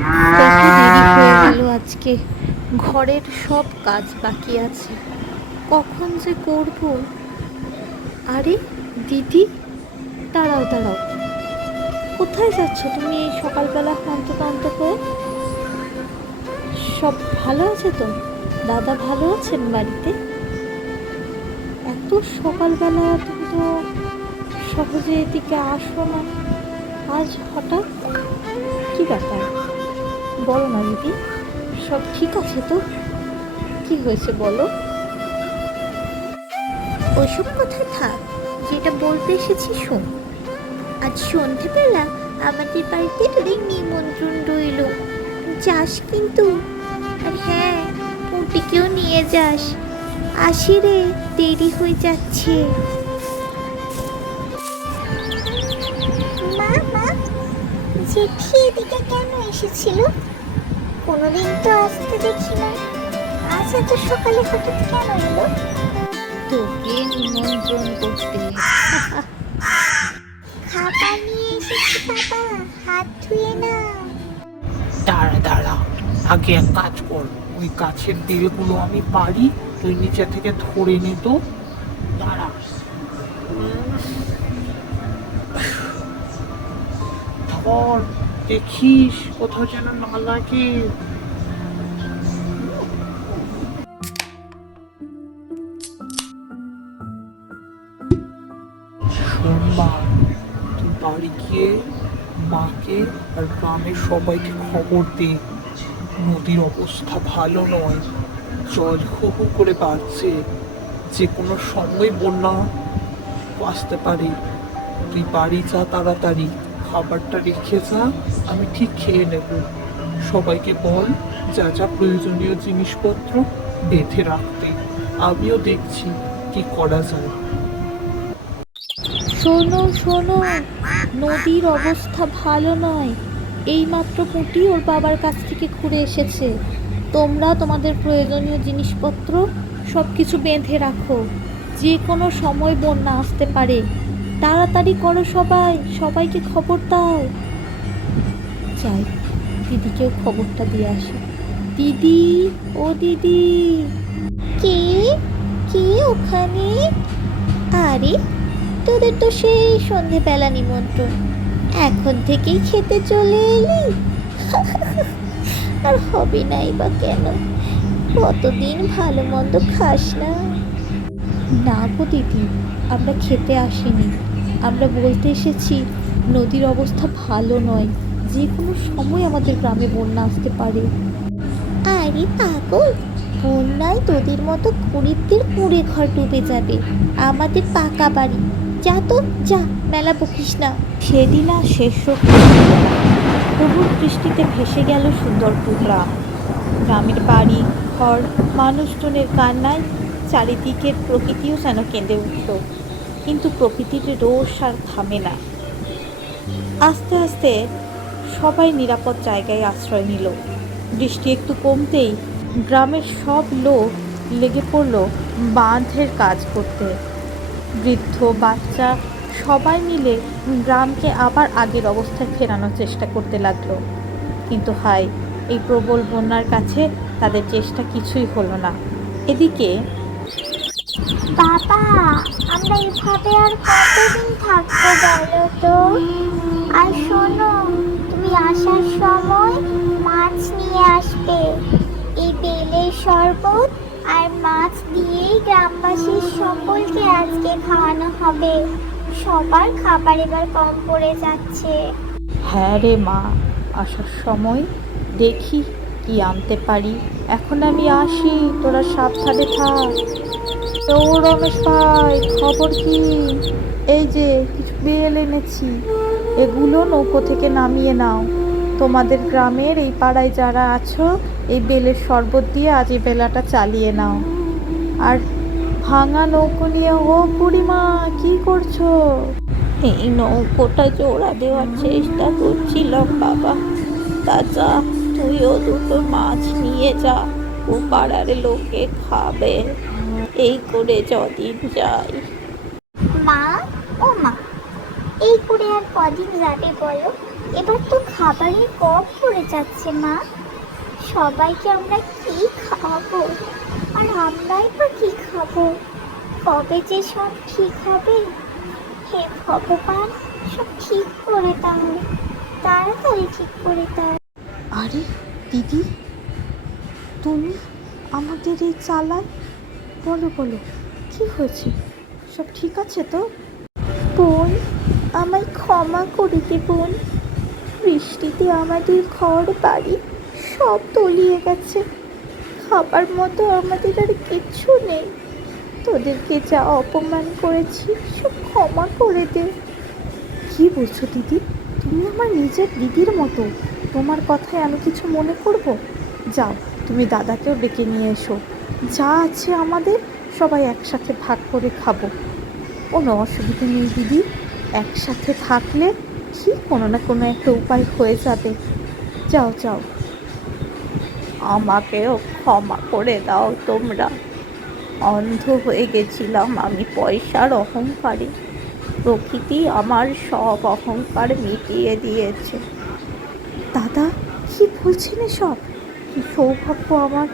কত দেরি হয়ে গেল আজকে। ঘরের সব কাজ বাকি আছে, কখন যে করব। আরে দিদি, দাঁড়াও দাঁড়াও, কোথায় যাচ্ছ তুমি এই সকালবেলা ক্লান্ত হয়ে? সব ভালো আছে তো? দাদা ভালো আছেন বাড়িতে? এত সকালবেলা তুমি তো সহজে এদিকে আসো না, আজ হঠাৎ কি ব্যাপার? বলো না দিদি, সব ঠিক আছে তো? কি হয়েছে বলো। ওইসব কথা থাক, যেটা বলতে এসেছি শোন। আজ সন্ধেবেলা আমাদের বাড়িতে তোদের নিমন্ত্রণ রইল, যাস কিন্তু। আর হ্যাঁ, পুঁটিকেও নিয়ে যাস। আসি রে, দেরি হয়ে যাচ্ছে। মা মা, জেঠি এদিকে কেন এসেছিল? কোনোদিন তো আসতে দেখি না, আজ এত সকালে হঠাৎ কেন এলো? তোকে নিমন্ত্রণ করতে। খাবার নিয়ে এসেছি বাবা, হাত ধুয়ে না। দাঁড়া দাঁড়া, আগে এক কাজ কর, ওই গাছের বেলগুলো আমি পারি, তুই নিচে থেকে ধরে নে তো। দাঁড়া, ধর, দেখিস কোথাও যেন না লাগে। শোন মা, তুই বাড়ি গিয়ে মাকে আর গ্রামের সবাইকে খবর দে, নদীর অবস্থা ভালো নয়, জল হু হু করে বাড়ছে, যে কোনো সময় বন্যা আসতে পারে। তুই বাড়ি যা তাড়াতাড়ি, খাবারটা রেখে যা, আমি ঠিক খেয়ে নেব। সবাইকে বল যা যা প্রয়োজনীয় জিনিসপত্র বেঁধে রাখতে, আমিও দেখছি কি করা যায়। শোনো শোনো, নদীর অবস্থা ভালো নয়। এইমাত্র পুঁটি ওর বাবার কাছ থেকে ঘুরে এসেছে। তোমরা তোমাদের প্রয়োজনীয় জিনিসপত্র সব কিছু বেঁধে রাখো, যে কোনো সময় বন্যা আসতে পারে। তাড়াতাড়ি করো সবাই, সবাইকে খবর দাও। যাই, দিদিকেও খবরটা দিয়ে আসি। দিদি, ও দিদি। কে কে ওখানে? আরে, তোদের তো সেই সন্ধেবেলা নিমন্ত্রণ, এখন থেকেই খেতে চলে এলি? আর হবে নাই বা কেন? কতদিন ভালো মন্দ খাস না। না গো দিদি, আমরা খেতে আসিনি, আমরা বলতে এসেছি নদীর অবস্থা ভালো নয়, যে কোনো সময় আমাদের গ্রামে বন্যা আসতে পারে। আরে পাগল, বন্যায় তোদের মতো গরিবদের কুঁড়ে ঘর ডুবে যাবে, আমাদের পাকা বাড়ি। যা তো যা, মেলা বকিস না। সেদিন আর শেষ প্রভুর দৃষ্টিতে ভেসে গেল সুন্দরপুর গ্রাম। গ্রামের বাড়ি ঘর, মানুষজনের কান্নায় চারিদিকের প্রকৃতিও যেন কেঁদে উঠল। কিন্তু প্রকৃতির রোষ আর থামে না। আস্তে আস্তে সবাই নিরাপদ জায়গায় আশ্রয় নিল। বৃষ্টি একটু কমতেই গ্রামের সব লোক লেগে পড়ল বাঁধের কাজ করতে। বৃদ্ধ বাচ্চা সবাই মিলে গ্রামকে আবার আগের অবস্থায় ফেরানোর চেষ্টা করতে লাগলো। কিন্তু হায়, এই প্রবল বন্যার কাছে তাদের চেষ্টা কিছুই হলো না। এদিকে বাবা, আমরা এভাবে আর কতদিন থাকবো বলো তো? আর শোনো, তুমি আসার সময় মাছ নিয়ে আসবে। এই বেলের শরবত আর মাছ দিয়েই গ্রামবাসীর সকলকে আজকে খাওয়ানো হবে। সবার খাবার এবার কম পড়ে যাচ্ছে। হ্যাঁ রে মা, আসার সময় দেখি কি আনতে পারি। এখন আমি আসি, তোরা সাবধানে থাক। ও রমেশ ভাই, খবর কি? এই যে কিছু বেল এনেছি, এগুলো নৌকো থেকে নামিয়ে নাও। তোমাদের গ্রামের এই পাড়ায় যারা আছো, এই বেলের শরবত দিয়ে আজ এই বেলাটা চালিয়ে নাও। আর ভাঙা নৌকো নিয়ে, ও বুড়িমা কি করছো? এই নৌকোটা জোড়া দেওয়ার চেষ্টা করছিলাম বাবা। চাচা, তুইও দুটো মাছ নিয়ে যা, ও পাড়ার লোকে খাবে। এই করে যদিন যাই। মা, ও মা, এই করে আর কদিন যাবে বলো? এবার তো খাবারের কম পড়ে যাচ্ছে মা। সবাইকে আমরা কি খাওয়াবো? আর আমরাই বা কি খাবো? কবে যে সব ঠিক হবে? হে ভগবান, সব ঠিক করে দাও, তাড়াতাড়ি ঠিক করে দাও। আরে দিদি, তুমি আমাদের এই চালায়, বলো বলো, কি হয়েছে? সব ঠিক আছে তো? বোন, আমায় ক্ষমা করে দে বোন। বৃষ্টিতে আমাদের ঘর বাড়ি সব তলিয়ে গেছে। খাবার মতো আমাদের আর কিচ্ছু নেই। তোদেরকে যা অপমান করেছি সব ক্ষমা করে দে। কি বলছো দিদি? তুমি আমার নিজের দিদির মতো, তোমার কথায় আমি কিছু মনে করব? যাও, তুমি দাদাকেও ডেকে নিয়ে এসো। যা আছে আমাদের সবাই একসাথে ভাগ করে খাবো। কোনো অসুবিধা নেই দিদি, একসাথে থাকলে ঠিক কোনো না কোনো একটা উপায় হয়ে যাবে। যাও যাও। আমাকেও ক্ষমা করে দাও তোমরা। অন্ধ হয়ে গেছিলাম আমি পয়সার অহংকারে। প্রকৃতি আমার সব অহংকার মিটিয়ে দিয়েছে। দাদা, কি বলছেন এসব? কি সৌভাগ্য আমার!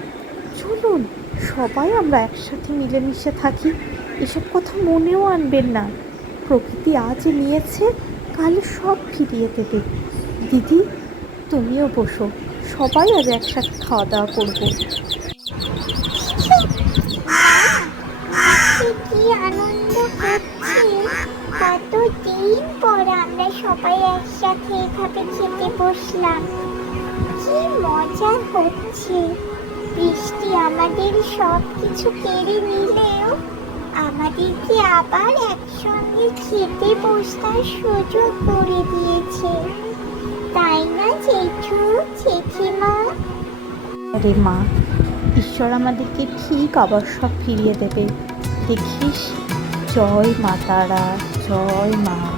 চলুন সবাই আমরা একসাথে মিলেমিশে থাকি। এসব কথা মনেও আনবেন না। প্রকৃতি আজ নিয়েছে, কাল সব ফিরিয়ে দেবে। দিদি, তুমিও বসো, সবাই আজ একসাথে খাওয়া দাওয়া করবো। আজকে কি আনন্দ হচ্ছে! কতদিন পর আমরা সবাই একসাথে এভাবে খেতে বসলাম। কি মজা হচ্ছে! বৃষ্টি আমাদের সব কিছু কেড়ে নিলেও আমাদেরকে আবার একসঙ্গে খেতে বসার সুযোগ করে দিয়েছে, তাই না জেঠু, জেঠিমা? আরে মা, ঈশ্বর আমাদেরকে ঠিক আবার সব ফিরিয়ে দেবে, দেখিস। জয় মা তারা, জয় মা।